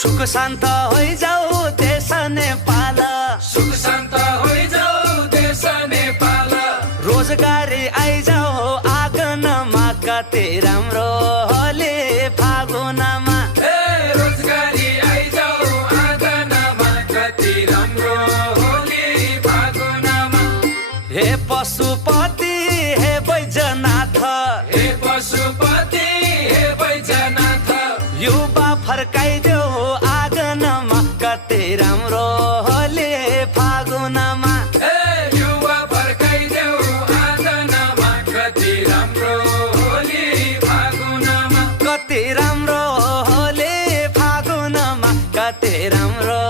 सुख शान्त होइजाऊ देश नेपाल, सुख शान्त होइजाऊ देश नेपाल। रोजगारी आइजाऊ आँगनमा कति राम्रो होली फागुनमा। रोजगारी आइजाऊ आँगनमा कति राम्रो होली फागुनमा। हे पशुपति हे बैजनाथ, हे पशुपति हे बैजनाथ, युवा फर्काइदेऊ आँगनमा कति राम्रो होली फागुनमा। युवा फर्काइदेऊ आँगनमा कति राम्रो होली फागुनमा। कति राम्रो होली फागुनमा, कति राम्रो